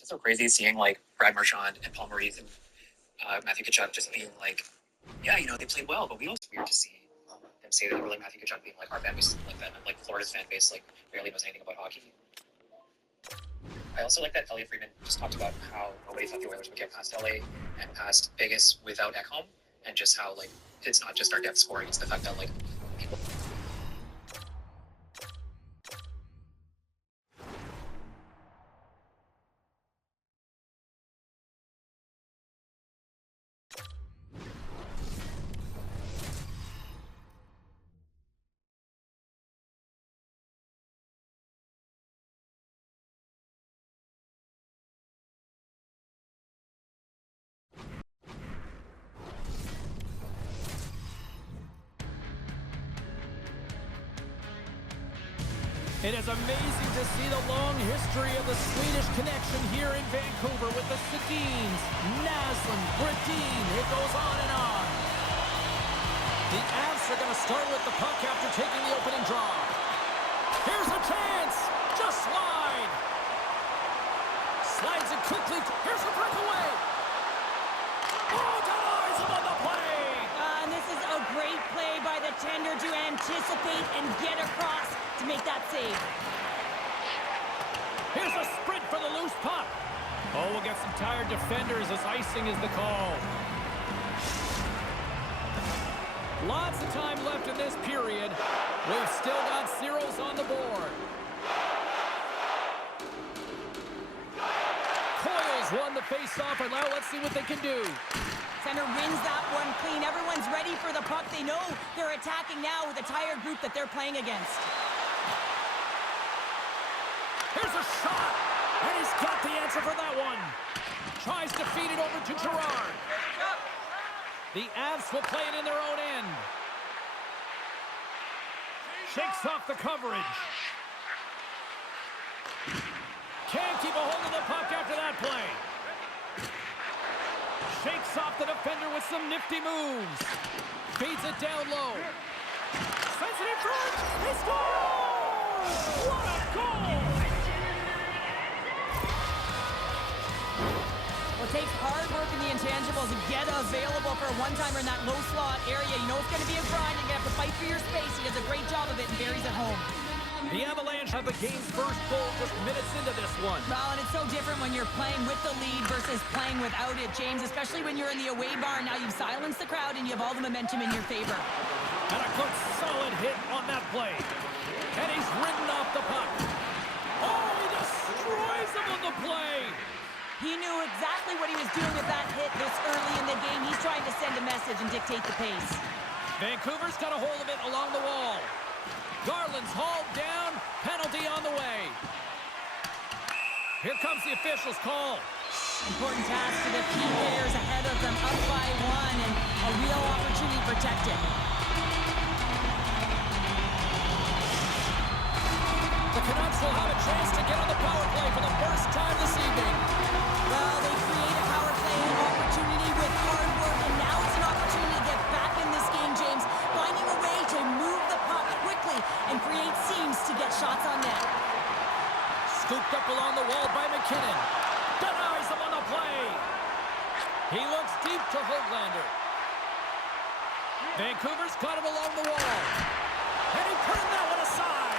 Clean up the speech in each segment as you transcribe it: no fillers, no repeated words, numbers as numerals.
It's just so crazy seeing like Brad Marchand and Paul Maurice and Matthew Tkachuk just being like, yeah, they played well, but we also weird to see them say that, or like Matthew Tkachuk being like, our fan base is like that, and like Florida's fan base like barely knows anything about hockey. I also like that Elliot Friedman just talked about how nobody thought the Oilers would get past LA and past Vegas without Ekholm, and just how like it's not just our depth scoring; it's the fact that like people. It is amazing to see the long history of the Swedish connection here in Vancouver with the Sedins, Naslund, Brodin. It goes on and on. The Avs are going to start with the puck after taking the opening draw. Here's a chance. Just slide. Slides it quickly. Here's a breakaway. Oh, denies him on the play. And this is a great play by the tender to anticipate and get across to make that save. Here's a sprint for the loose puck. Oh, we'll get some tired defenders as icing is the call. Lots of time left in this period. We've still got zeros on the board. Coils won the face-off, and now let's see what they can do. Center wins that one clean. Everyone's ready for the puck. They know they're attacking now with a tired group that they're playing against. Here's a shot, and he's got the answer for that one. Tries to feed it over to Girard. The Avs will play it in their own end. Shakes off the coverage. Can't keep a hold of the puck after that play. Shakes off the defender with some nifty moves. Feeds it down low. Sends it in front. He scores! What a goal! Well, it takes hard work in the intangibles to get available for a one-timer in that low slot area. You know it's going to be a grind. You're going to have to fight for your space. He does a great job of it and buries it home. The Avalanche have the game's first goal just minutes into this one. Well, and it's so different when you're playing with the lead versus playing without it, James, especially when you're in the away bar. Now you've silenced the crowd and you have all the momentum in your favor. And a good solid hit on that play. And he's ridden off the puck. Oh, he destroys him on the play. He knew exactly what he was doing with that hit this early in the game. He's trying to send a message and dictate the pace. Vancouver's got a hold of it along the wall. Garland's hauled down. Penalty on the way. Here comes the official's call. Important task to the key players ahead of them, up by one, and a real opportunity protected. The Canucks will have a chance to get on the power play for the first time this evening. Well, they create a power play opportunity with hard work, and now it's an opportunity to get back in this game, James, finding a way to move the puck quickly and create seams to get shots on net. Scooped up along the wall by McKinnon. Denies him on the play. He looks deep to Höglander. Vancouver's got him along the wall. And he turned that one aside.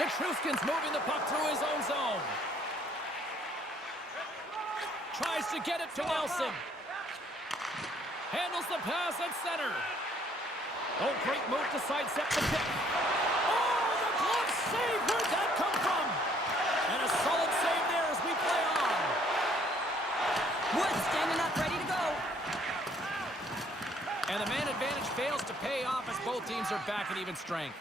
Nichushkin's moving the puck through his own zone. Tries to get it to Nelson. Handles the pass at center. Oh, great move to sidestep the pick. Oh, the glove save. Where'd that come from? And a solid save there as we play on. Wood standing up, ready to go. And the man advantage fails to pay off as both teams are back at even strength.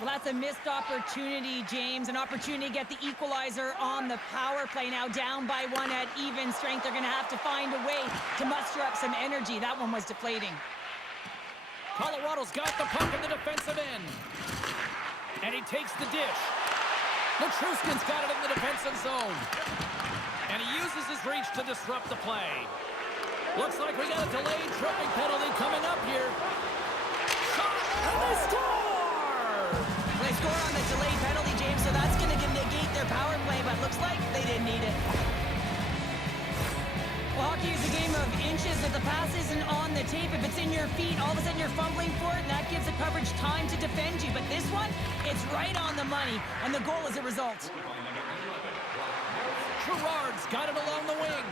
Well, that's a missed opportunity, James. An opportunity to get the equalizer on the power play. Now down by one at even strength. They're going to have to find a way to muster up some energy. That one was deflating. Colorado's got the puck in the defensive end. And he takes the dish. Nichushkin's got it in the defensive zone. And he uses his reach to disrupt the play. Looks like we got a delayed tripping penalty coming up here. Shot, and they score! They score on the delayed penalty, James, so that's going to negate their power play, but looks like they didn't need it. Hockey is a game of inches. If the pass isn't on the tape, if it's in your feet, all of a sudden you're fumbling for it, and that gives the coverage time to defend you. But this one, it's right on the money, and the goal is a result. Gerard's got it along the wing.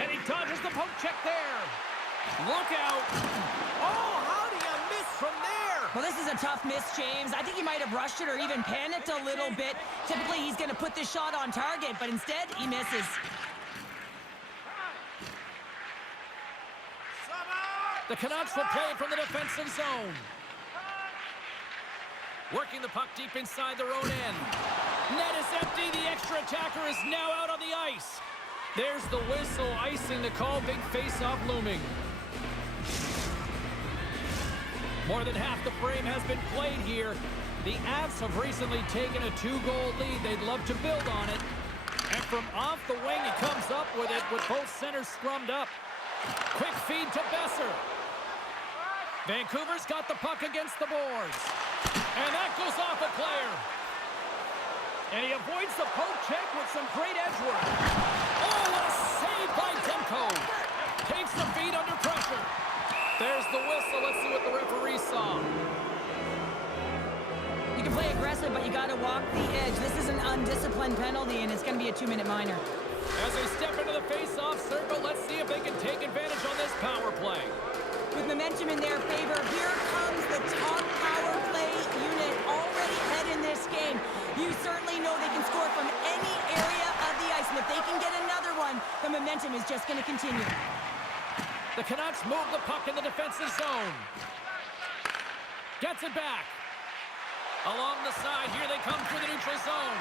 And he dodges the poke check there. Look out. Oh, how do you miss from there? Well, this is a tough miss, James. I think he might have rushed it or even panicked a little bit. Typically, he's going to put this shot on target, but instead, he misses. The Canucks will play it from the defensive zone. Working the puck deep inside their own end. Net is empty. The extra attacker is now out on the ice. There's the whistle, icing the call. Big face-off looming. More than half the frame has been played here. The Avs have recently taken a 2-goal lead. They'd love to build on it. And from off the wing, he comes up with it with both centers scrummed up. Quick feed to Besser. Vancouver's got the puck against the boards. And that goes off a player. And he avoids the poke check with some great edge work. Oh, what a save by Demko. Takes the feed under pressure. There's the whistle. Let's see what the referee saw. You can play aggressive, but you got to walk the edge. This is an undisciplined penalty, and it's going to be a 2-minute minor. As they step into the face-off circle, let's see if they can take advantage on this power play. With momentum in their favor, here comes the top power play unit already ahead in this game. You certainly know they can score from any area of the ice, and if they can get another one, the momentum is just going to continue. The Canucks move the puck in the defensive zone. Gets it back. Along the side, here they come through the neutral zone.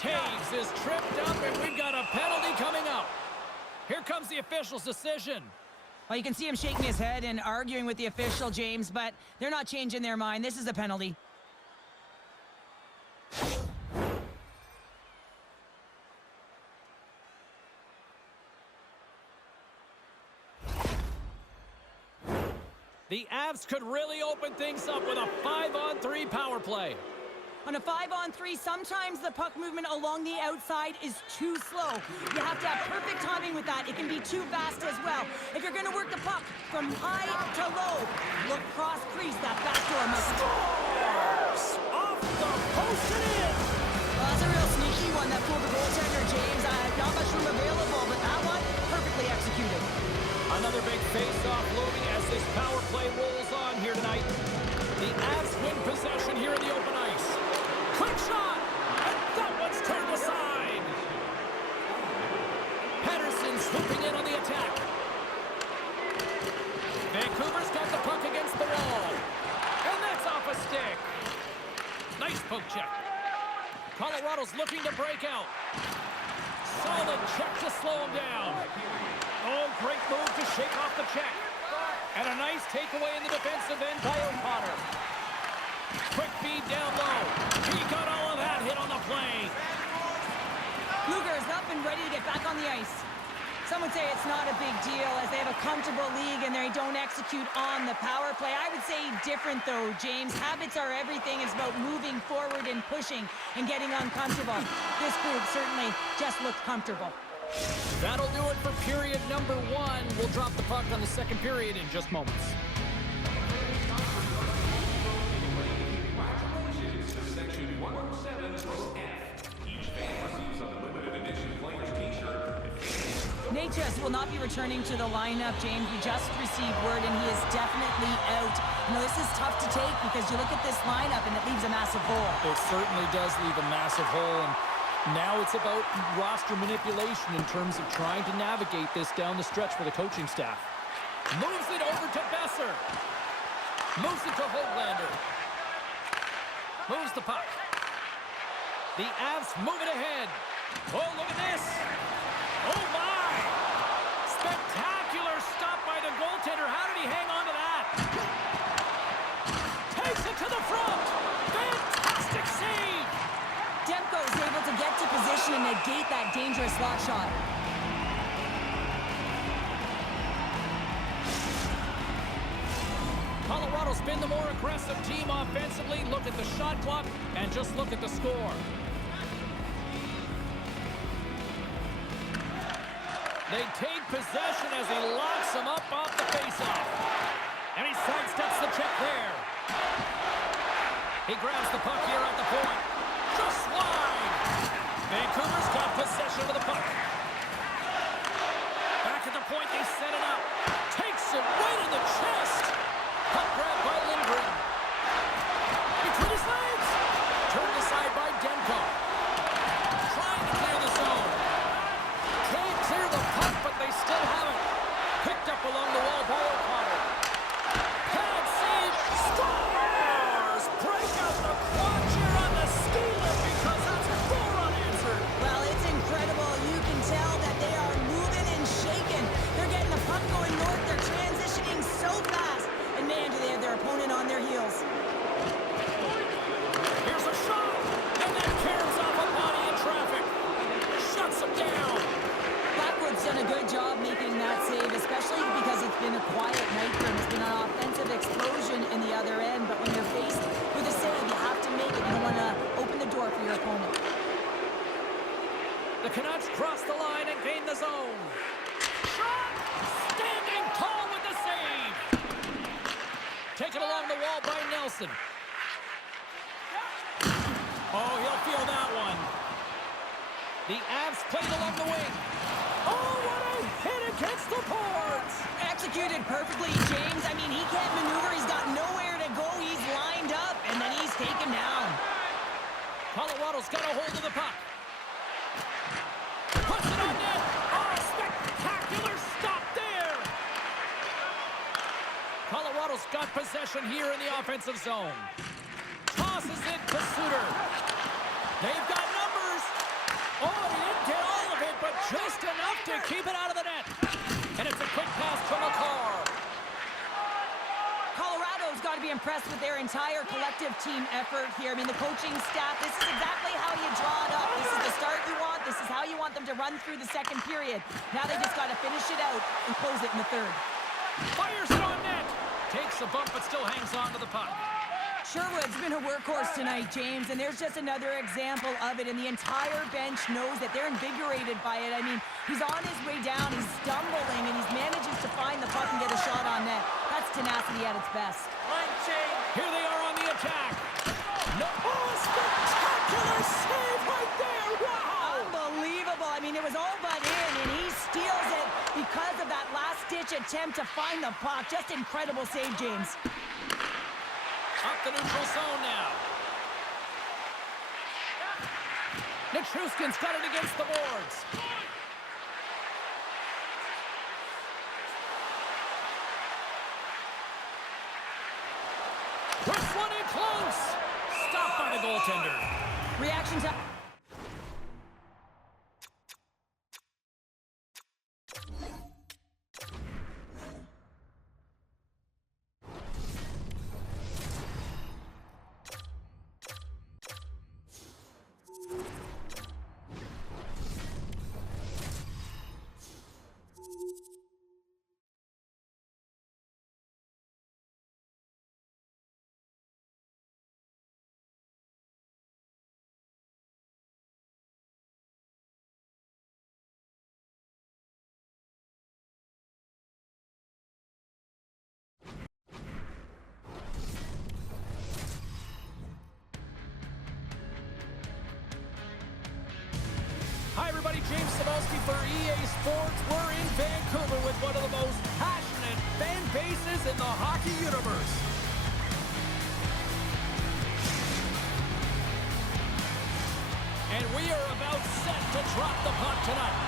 Taves is tripped up, and we've got a penalty coming up. Here comes the official's decision. Well, you can see him shaking his head and arguing with the official, James, but they're not changing their mind. This is a penalty. The Avs could really open things up with a 5-on-3 power play. On a 5-on-3, sometimes the puck movement along the outside is too slow. You have to have perfect timing with that. It can be too fast as well. If you're going to work the puck from high to low, look cross-crease. That backdoor must... Scores! Off the post and in! Well, that's a real sneaky one that fooled the goaltender, James. Not much room available, but that one, perfectly executed. Another big face-off looming as this power play rolls on here tonight. The Avs win possession here in the open ice. Quick shot! And that one's turned aside! Pettersson swooping in on the attack. Vancouver's got the puck against the wall. And that's off a stick. Nice poke check. Colorado's looking to break out. Solid check to slow him down. Oh, great move to shake off the check. And a nice takeaway in the defensive end by O'Connor. Quick feed down low. He got all of that hit on the play. Luger is up and ready to get back on the ice. Some would say it's not a big deal as they have a comfortable league and they don't execute on the power play. I would say different though, James. Habits are everything. It's about moving forward and pushing and getting uncomfortable. This group certainly just looked comfortable. That'll do it for period number 1. We'll drop the puck on the second period in just moments. Natchez will not be returning to the lineup, James. We just received word, and he is definitely out. You know, this is tough to take because you look at this lineup, and it leaves a massive hole. It certainly does leave a massive hole, and now it's about roster manipulation in terms of trying to navigate this down the stretch for the coaching staff. Moves it over to Besser. Moves it to Hoglander. Moves the puck. The Avs move it ahead. Oh, look at this. Oh, my. Spectacular stop by the goaltender. How did he hang on to that? Takes it to the front. Fantastic save. Demko is able to get to position and negate that dangerous slot shot. Colorado's been the more aggressive team offensively. Look at the shot clock and just look at the score. They take possession as he locks him up off the faceoff. And he sidesteps the check there. He grabs the puck here at the point. Just wide. Vancouver's got possession of the puck. Back at the point, they set it up. Takes it right in the chest. Puck grab by Lindgren. Between his legs. Turned aside by Demko. Trying to clear the zone. Can't clear the puck, but they still have it. Picked up along the wall by O'Connor. Pad save. Scores! Break out the quad here on the Steelers because that's a goal unanswered. Well, it's incredible. You can tell that they are moving and shaking. They're getting the puck going north. They're transitioning so fast. And man, do they have their opponent on their heels. Here's a shot, and then caroms off a body in traffic. Shuts him down. Blackwood's done a good job making that save, especially because it's been a quiet night for him. It's been an offensive explosion in the other end, but when you're faced with a save, you have to make it. You don't want to open the door for your opponent. The Canucks cross the line and gain the zone. Shot! Standing tall with the save. Taken along the wall by Nelson. Oh, he'll feel that one. The Avs played along the wing. Oh, what a hit against the boards! Executed perfectly, James. I mean, he can't maneuver. He's got nowhere to go. He's lined up, and then he's taken down. Colorado's got a hold of the puck. Puts it on net. Oh, spectacular stop there. Colorado's got possession here in the offensive zone. Tosses it to Suter. They've got numbers. Oh, he didn't get all of it, but just enough to keep it out of the net. And it's a quick pass to McCarr. Colorado's got to be impressed with their entire collective team effort here. I mean, the coaching staff, this is exactly how you draw it up. This is the start you want. This is how you want them to run through the second period. Now they just got to finish it out and close it in the third. Fires it on net. Takes a bump, but still hangs on to the puck. Sherwood's been a workhorse tonight, James, and there's just another example of it, and the entire bench knows that they're invigorated by it. I mean, he's on his way down, he's stumbling, and he manages to find the puck and get a shot on net. That's tenacity at its best. Here they are on the attack. No, oh, a spectacular save right there. Wow! Unbelievable. I mean, it was all but in, and he steals it because of that last-ditch attempt to find the puck. Just incredible save, James. Up the neutral zone now. Nichushkin's got it against the boards. Puts one in close. Stopped by the goaltender. Reaction time. Hi, everybody. James Cebulski for EA Sports. We're in Vancouver with one of the most passionate fan bases in the hockey universe. And we are about set to drop the puck tonight.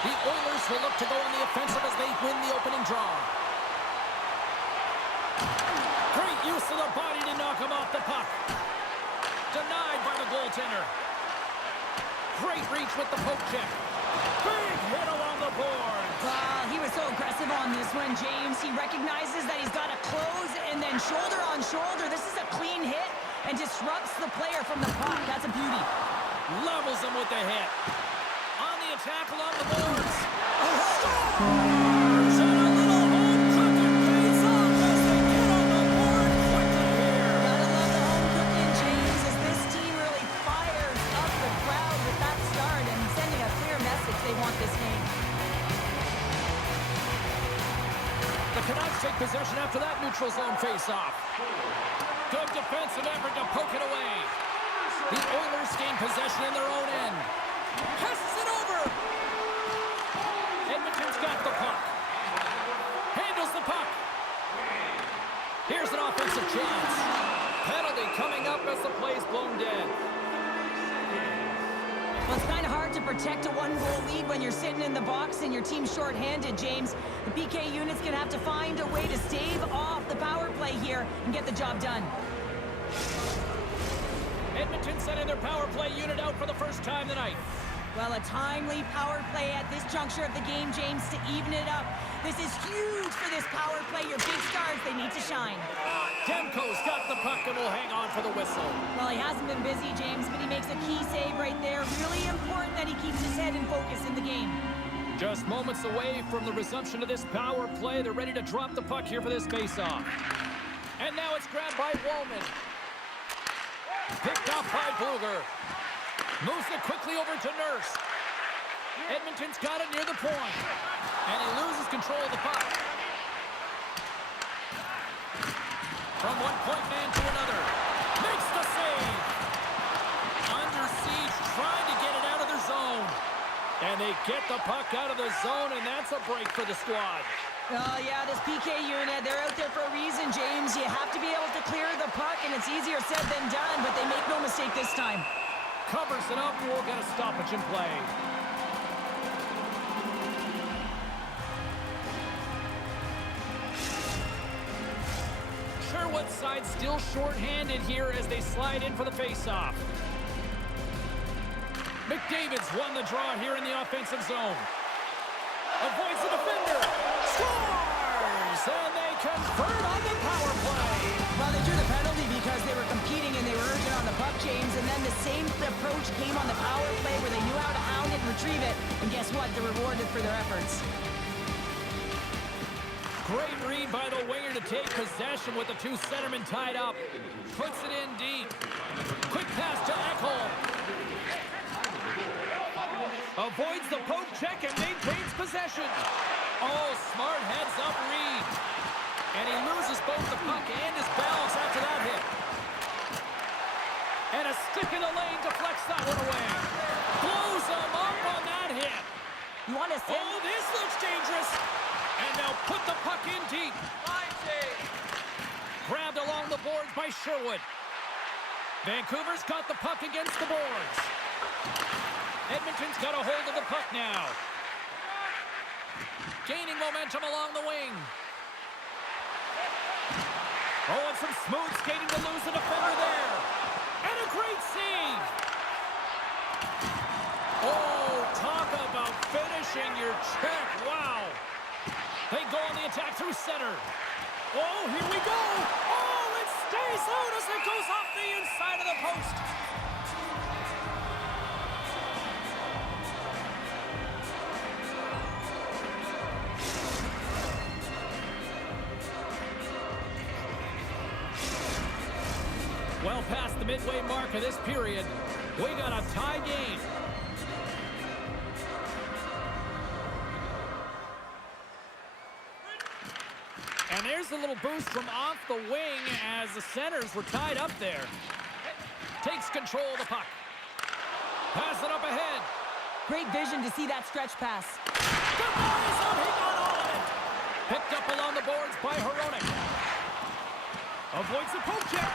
The Oilers will look to go on the offensive as they win the opening draw. Great use of the body to knock him off the puck. Denied by the goaltender. Great reach with the poke check. Big hit along the board. He was so aggressive on this one, James. He recognizes that he's got to close and then shoulder on shoulder. This is a clean hit and disrupts the player from the puck. That's a beauty. Levels him with the hit. On the attack along the boards. Scores! And a little home cooking pays off as they get on the board quickly here. Gotta love the home cooking, James, as this team really fires up The Canucks take possession after that neutral zone face-off. Good defensive effort to poke it away. The Oilers gain possession in their own end. Passes it over. Edmonton's got the puck. Handles the puck. Here's an offensive chance. Penalty coming up as the play's blown dead. Well, it's kind of hard to protect a one-goal lead when you're sitting in the box and your team's short-handed, James. The PK unit's going to have to find a way to stave off the power play here and get the job done. Edmonton sending their power play unit out for the first time tonight. Well, a timely power play at this juncture of the game, James, to even it up. This is huge for this power play. Your big stars, they need to shine. Demko's got the puck and will hang on for the whistle. Well, he hasn't been busy, James, but he makes a key save right there. Really important that he keeps his head in focus in the game. Just moments away from the resumption of this power play. They're ready to drop the puck here for this face-off. And now it's grabbed by Wallman. Picked off by Bluger. Moves it quickly over to Nurse. Edmonton's got it near the point. And he loses control of the puck. From one point man to another. Makes the save. Under siege, trying to get it out of their zone. And they get the puck out of the zone, and that's a break for the squad. Oh, yeah, this PK unit, they're out there for a reason, James. You have to be able to clear the puck, and it's easier said than done, but they make no mistake this time. Covers it up, we'll get a stoppage in play. Sherwood's side still short-handed here as they slide in for the face-off. McDavid's won the draw here in the offensive zone. Avoids the defender. Scores! And they convert on the power play. Well, they drew the penalty because they were competing and they were urgent on the puck, James, and then the same approach came on the power play where they knew how to hound it and retrieve it, and guess what? They're rewarded for their efforts. Great read by the winger to take possession with the two centermen tied up. Puts it in deep. Quick pass to Ekholm. Avoids the poke check and maintains possession. Oh, smart heads-up read. And he loses both the puck and his balance after that hit. And a stick in the lane deflects that one away. Blows him up on that hit. You want to say? Oh, this looks dangerous. And now put the puck in deep. Grabbed along the boards by Sherwood. Vancouver's got the puck against the boards. Edmonton's got a hold of the puck now. Gaining momentum along the wing. Oh, and some smooth skating to lose the defender there. And a great save. Oh, talk about finishing your check. Wow. They go on the attack through center. Oh, here we go. Oh, it stays out as it goes off the inside of the post. Well past the midway mark of this period, we got a tie game. And there's a little boost from off the wing as the centers were tied up there. Takes control of the puck. Pass it up ahead. Great vision to see that stretch pass. Good body zone, he got all of it. Picked up along the boards by Hronek. Avoids the poke check.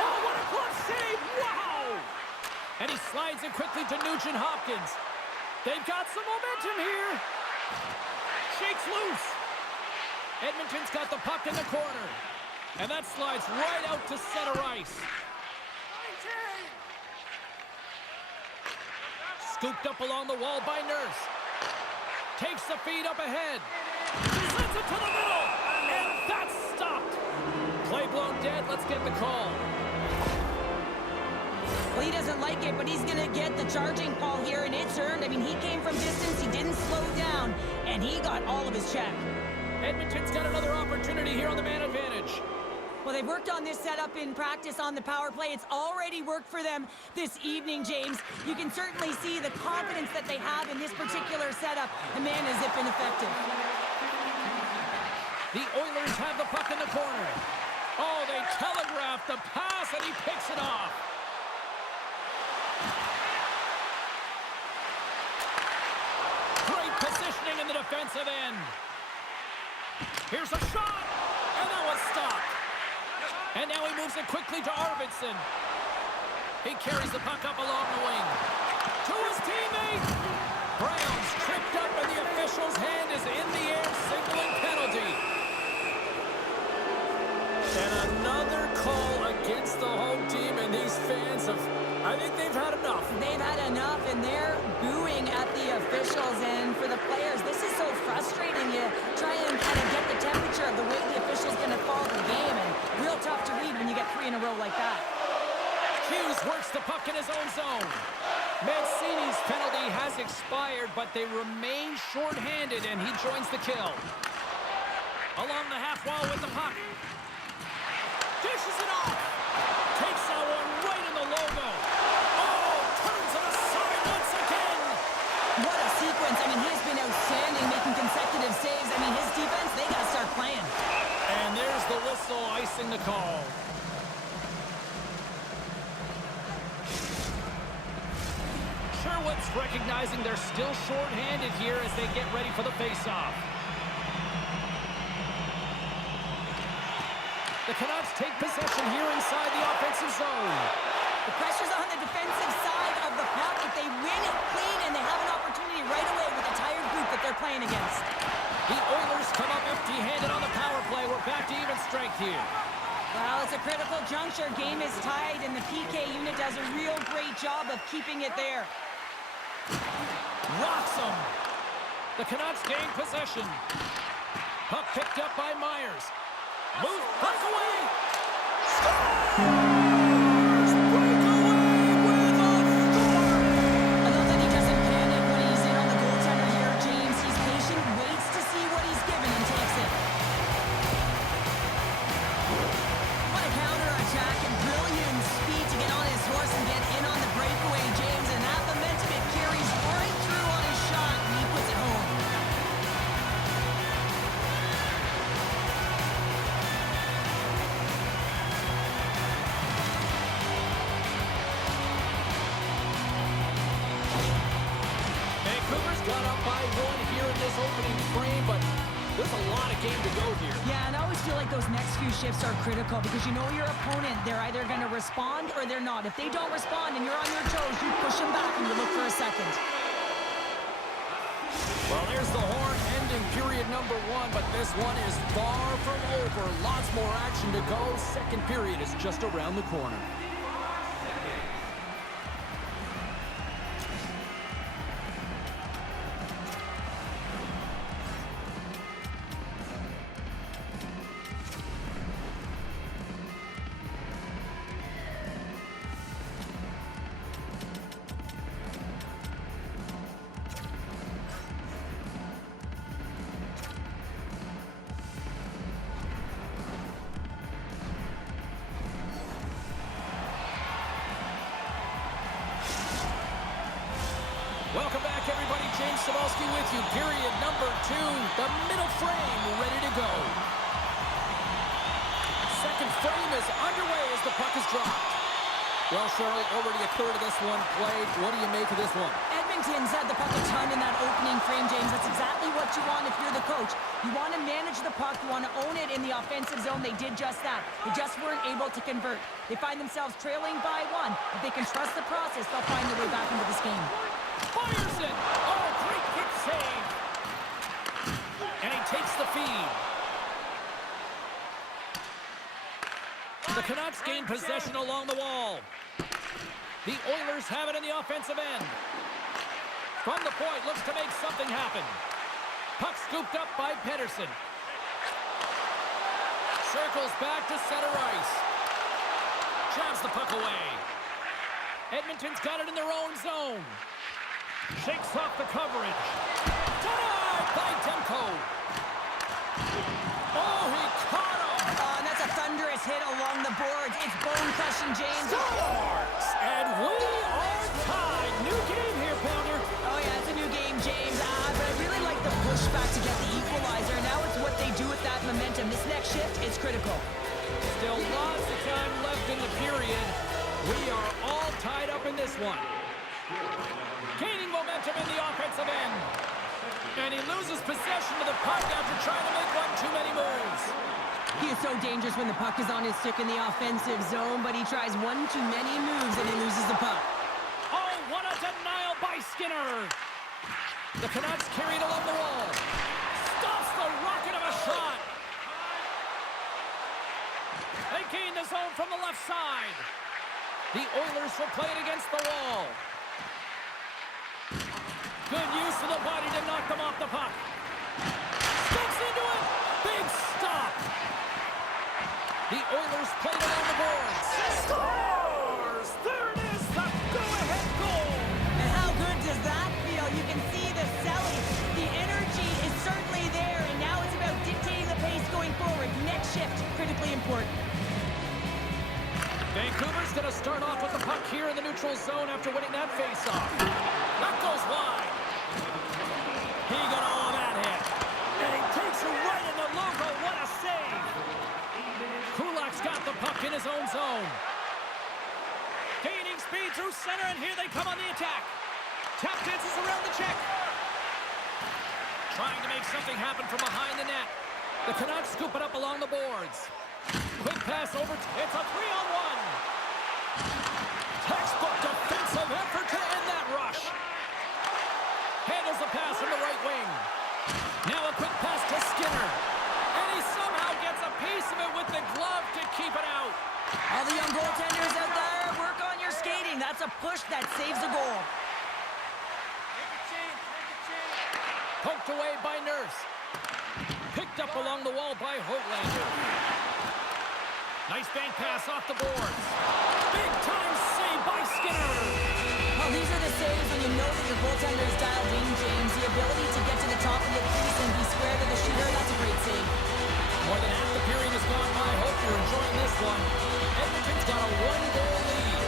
Oh, what a glove save! Wow! And he slides it quickly to Nugent Hopkins. They've got some momentum here. Shakes loose. Edmonton's got the puck in the corner. And that slides right out to center ice. Scooped up along the wall by Nurse. Takes the feed up ahead. He sends it to the middle. And that's stopped. Play blown dead. Let's get the call. Well, he doesn't like it, but he's going to get the charging call here, and it's earned. I mean, he came from distance, he didn't slow down, and he got all of his check. Edmonton's got another opportunity here on the man advantage. Well, they've worked on this setup in practice on the power play. It's already worked for them this evening, James. You can certainly see the confidence that they have in this particular setup. And man, has it been effective. The Oilers have the puck in the corner. Oh, they telegraphed the pass, and he picks it off. Great positioning in the defensive end. Here's a shot, and that was stopped. And now he moves it quickly to Arvidsson. He carries the puck up along the wing. To his teammate. Brown's tripped up, and the official's hand is in the air, signaling penalty. And another call against the home team, and these fans I think they've had enough. They've had enough, and they're booing at the officials. And for the players, this is so frustrating. You try and kind of get the temperature of the way the official's going to follow the game, and real tough to read when you get 3 in a row like that. Hughes works the puck in his own zone. Mancini's penalty has expired, but they remain shorthanded, and he joins the kill. Along the half wall with the puck. Dishes it off. Takes that one right in the logo. Oh, turns it aside once again. What a sequence. I mean, he's been outstanding, making consecutive saves. I mean, his defense, they got to start playing. And there's the whistle icing the call. Sherwood's recognizing they're still shorthanded here as they get ready for the faceoff. The Canucks take possession here inside the offensive zone. The pressure's on the defensive side of the puck. If they win it clean, and they have an opportunity right away with a tired group that they're playing against. The Oilers come up empty-handed on the power play. We're back to even strength here. Well, it's a critical juncture. Game is tied, and the PK unit does a real great job of keeping it there. Rocks him. The Canucks gain possession. Puck picked up by Myers. Moves breakaway. Scores! Breakaway with a score! I love that he doesn't panic when he's in on the goaltender here, James. He's patient, waits to see what he's given, and takes it. What a counter-attack, and brilliant speed to get on his horse and get in on the breakaway, James. And that momentum, it carries right through on his shot, and he puts it home. Vancouver's got up by 1 here in this opening frame, but there's a lot of game to go here. Yeah, and I always feel like those next few shifts are critical because you know your opponent, they're either going to respond or they're not. If they don't respond and you're on your toes, you push them back and you look for a second. Well, there's the horn ending period number 1, but this one is far from over. Lots more action to go. Second period is just around the corner. Welcome back, everybody. James Cybulski with you. Period number 2. The middle frame ready to go. Second frame is underway as the puck is dropped. Well, Shirley, already a third of this one played. What do you make of this one? Edmonton's had the puck a ton in that opening frame, James. That's exactly what you want if you're the coach. You want to manage the puck. You want to own it in the offensive zone. They did just that. They just weren't able to convert. They find themselves trailing by 1. If they can trust the process, they'll find their way back into this game. Fires it! Oh, great kick save! And he takes the feed. The Canucks gain possession along the wall. The Oilers have it in the offensive end. From the point, looks to make something happen. Puck scooped up by Pettersson. Circles back to center ice. Jabs the puck away. Edmonton's got it in their own zone. Shakes off the coverage. Denied by Demko. Oh, he caught him. And that's a thunderous hit along the boards. It's bone-crushing, James. Scores! And we are tied. New game here, Pounder. Oh, yeah, it's a new game, James. But I really like the pushback to get the equalizer. Now it's what they do with that momentum. This next shift is critical. Still lots of time left in the period. We are all tied up in this one. Gaining momentum in the offensive end. And he loses possession of the puck after trying to make one too many moves. He is so dangerous when the puck is on his stick in the offensive zone, but he tries one too many moves and he loses the puck. Oh, what a denial by Skinner. The Canucks carry it along the wall. Stops the rocket of a shot. They gain the zone from the left side. The Oilers will play it against the wall. Good use of the body to knock them off the puck. Steps into it. Big stop. The Oilers play it along the boards. Scores! There it is, the go-ahead goal. And how good does that feel? You can see the selling. The energy is certainly there, and now it's about dictating the pace going forward. Next shift, critically important. Vancouver's going to start off with the puck here in the neutral zone after winning that face-off. That goes wide. He got all that hit. And he takes it right in the logo. What a save. Kulak's got the puck in his own zone. Gaining speed through center, and here they come on the attack. Tap dances around the check. Trying to make something happen from behind the net. The Canucks scoop it up along the boards. Quick pass over. It's a 3-on-1. Textbook defensive effort to end that rush. Handles the pass from the right wing. Now a quick pass to Skinner. And he somehow gets a piece of it with the glove to keep it out. All the young goaltenders out there, work on your skating. That's a push that saves a goal. Poked away by Nurse. Picked up along the wall by Hoglander. Nice bank pass off the boards. Big time save by Skinner. Well, these are the saves when you know that your goaltender is dialed in, James. The ability to get to the top of the crease and be square to the shooter, that's a great save. More than half the period has gone by. Hope you're enjoying this one. Edmonton's got a one-goal lead.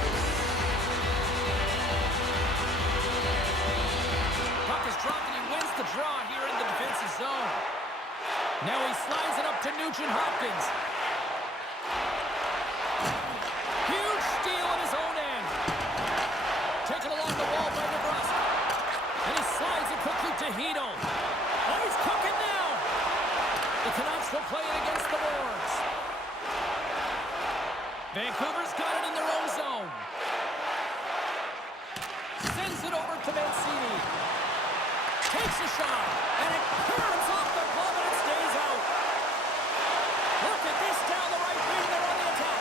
Puck is dropped and he wins the draw here in the defensive zone. Now he slides it up to Nugent-Hopkins. Huge steal at his own end. Taken along the wall by DeBrusk. And he slides it quickly to Hito. Oh, he's cooking now. The Canucks will play it against the boards. Vancouver's got it in their own zone. Sends it over to Mancini. Takes a shot. And it curves off the glove and it stays out. Look at this down the right wing. They're on the attack.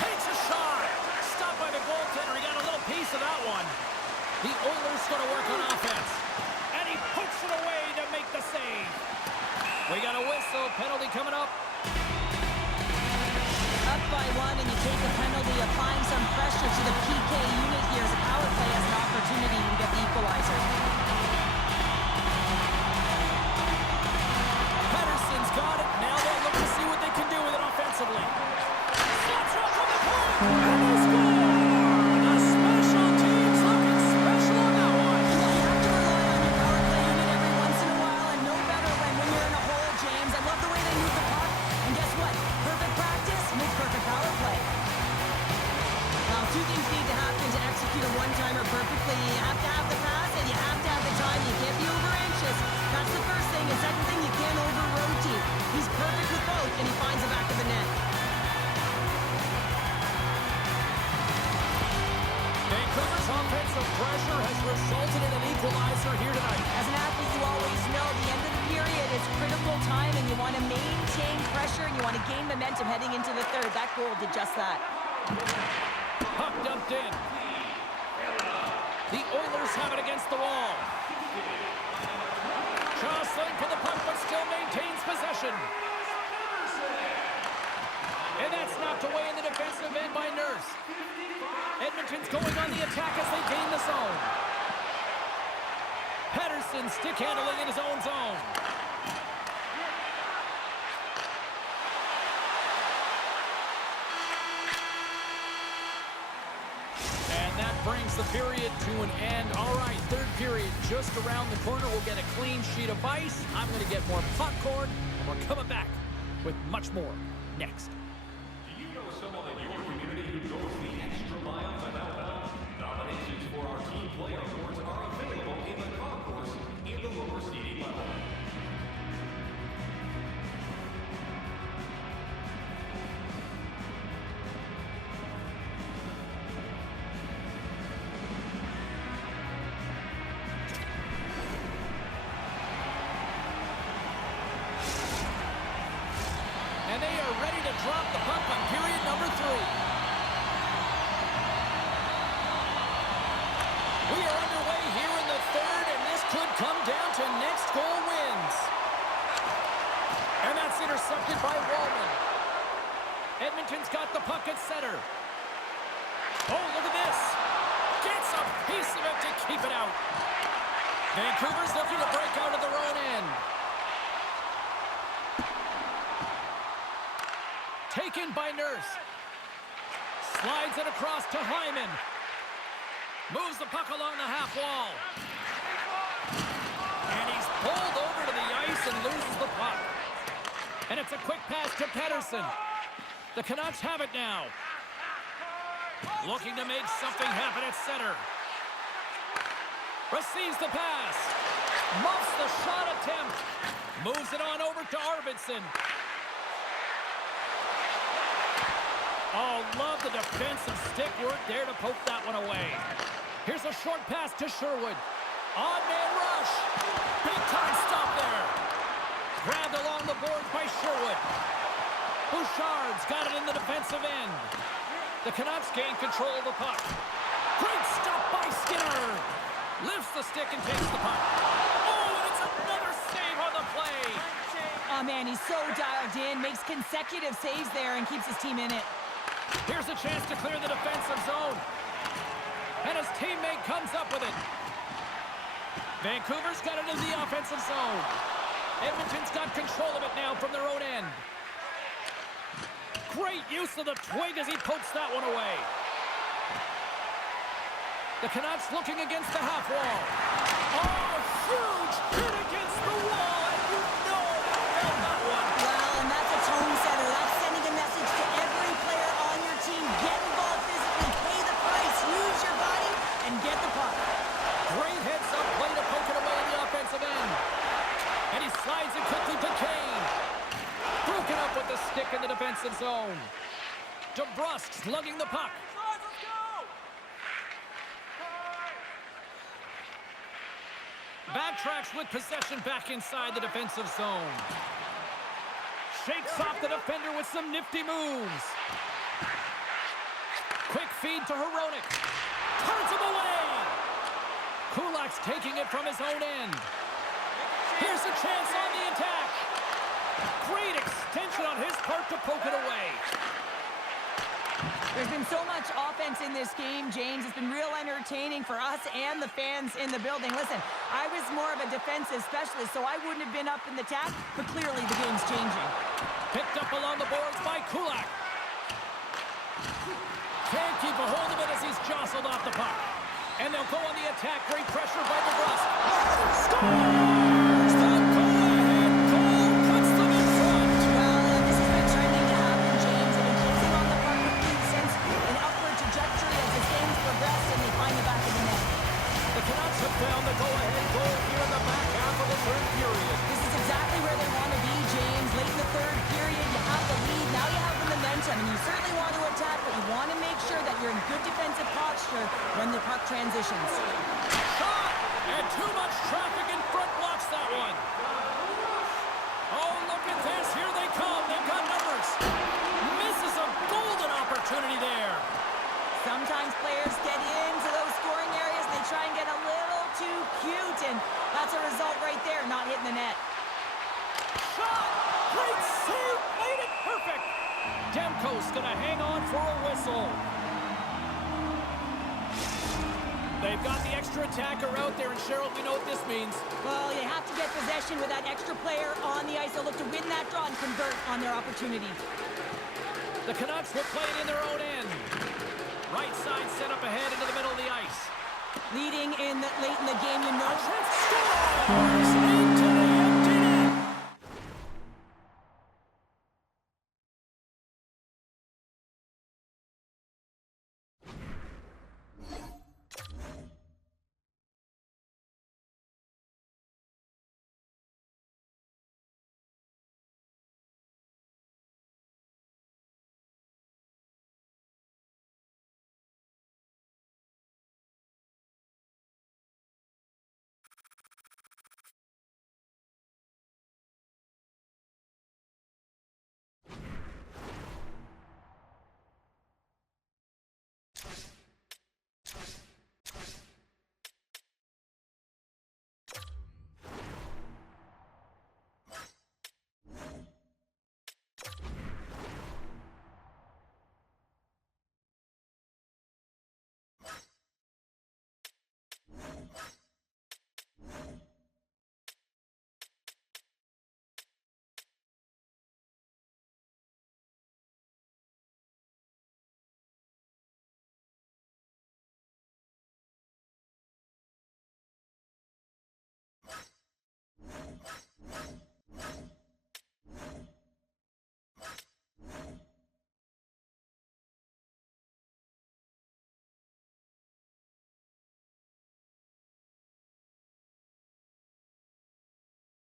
Takes a shot. Stopped by the goaltender. He got a little piece of that one. The Oilers going to work on offense. And he pokes it away to make the save. We got a whistle. Penalty coming up. Up by one, and you take the penalty, applying some pressure to the PK unit here as the power play has an opportunity to get the equalizer. Pettersson's got it. Now they'll look to see what they can do with it offensively. Slots up from the point. And they score! The special teams looking special on that one. Well, you have to rely on your power play unit every once in a while, and no better when you're in a hole, James. I love the way they move the puck, and guess what? Perfect practice makes perfect power play. Now, two things need to happen to execute a one-timer perfectly. You have to have the pass, and you have to have the time. You can't be over-anxious. That's the first thing. And second thing, you can't over-rotate. He's perfect with both, and he finds the back of the net. Vancouver's offensive pressure has resulted in an equalizer here tonight. As an athlete, you always know the end of the period is critical time, and you want to maintain pressure, and you want to gain momentum heading into the third. That goal did just that. Puck dumped in. The Oilers have it against the wall. Jostling for the puck, but still maintains possession. And that's knocked away in the defensive end by Nurse. Edmonton's going on the attack as they gain the zone. Pettersson stick handling in his own zone. And that brings the period to an end. All right, third period just around the corner. We'll get a clean sheet of ice. I'm going to get more popcorn, and we're coming back with much more next. Do you know someone in your community who goes the extra mile to help out? Nominations for our Team Play Awards are available in the concourse in the lower seating level. And they are ready to drop the puck on period number 3. We are underway here in the third, and this could come down to next goal wins. And that's intercepted by Wallman. Edmonton's got the puck at center. Oh, look at this. Gets a piece of it to keep it out. Vancouver's looking to break out of their own end. Taken by Nurse. Slides it across to Hyman. Moves the puck along the half wall. And he's pulled over to the ice and loses the puck. And it's a quick pass to Pettersson. The Canucks have it now. Looking to make something happen at center. Receives the pass. Muffs the shot attempt. Moves it on over to Arvidsson. Oh, love the defensive stick work there to poke that one away. Here's a short pass to Sherwood. Odd man rush. Big time stop there. Grabbed along the boards by Sherwood. Bouchard's got it in the defensive end. The Canucks gain control of the puck. Great stop by Skinner. Lifts the stick and takes the puck. Oh, and it's another save on the play. Oh, man, he's so dialed in. Makes consecutive saves there and keeps his team in it. Here's a chance to clear the defensive zone. And his teammate comes up with it. Vancouver's got it in the offensive zone. Edmonton's got control of it now from their own end. Great use of the twig as he pokes that one away. The Canucks looking against the half wall. Oh, huge hit against the wall. And you know they felt that one. Well, and that's a tone setter. That's sending a message to every player on your team. Get involved physically, pay the price, use your body, and get the puck. Great heads-up play to poke it away in the offensive end. And he slides it quickly to Kane. Broken up with the stick in the defensive zone. DeBrusk slugging the puck. Backtracks with possession back inside the defensive zone. Shakes off the defender with some nifty moves. Quick feed to Hronek. Turns him away. Kulak's taking it from his own end. Here's a chance on the attack. Great extension on his part to poke it away. There's been so much offense in this game, James. It's been real entertaining for us and the fans in the building. Listen, I was more of a defensive specialist, so I wouldn't have been up in the attack, but clearly the game's changing. Picked up along the boards by Kulak. Can't keep a hold of it as he's jostled off the puck. And they'll go on the attack. Great pressure by DeBrusk. Scores! The go-ahead goal puts them in front. Well, and this has been trending to happen, James. They've been closing on the puck with Keith since an upward trajectory as the games progress, and they find the back of the net. The Canucks have found the go-ahead goal here in the back half of the third period. This is exactly where they want to be, James. Late in the third period, you have the lead. Now you have the momentum, and you certainly want to attack, but you want to make sure that you're in good defensive posture when the puck transitions. Shot! And too much traffic in front blocks that one. Oh, look at this. Here they come. They've got numbers. Misses a golden opportunity there. Sometimes players get into those scoring areas. They try and get a little too cute, and that's a result right there, not hitting the net. Shot! Great save! Made it perfect! Demko's gonna hang on for a whistle. They've got the extra attacker out there, and Cheryl, we know what this means. Well, you have to get possession with that extra player on the ice. They'll look to win that draw and convert on their opportunity. The Canucks will play it in their own end. Right side set up ahead into the middle of the ice. Leading in late in the game, you know. Scores! Into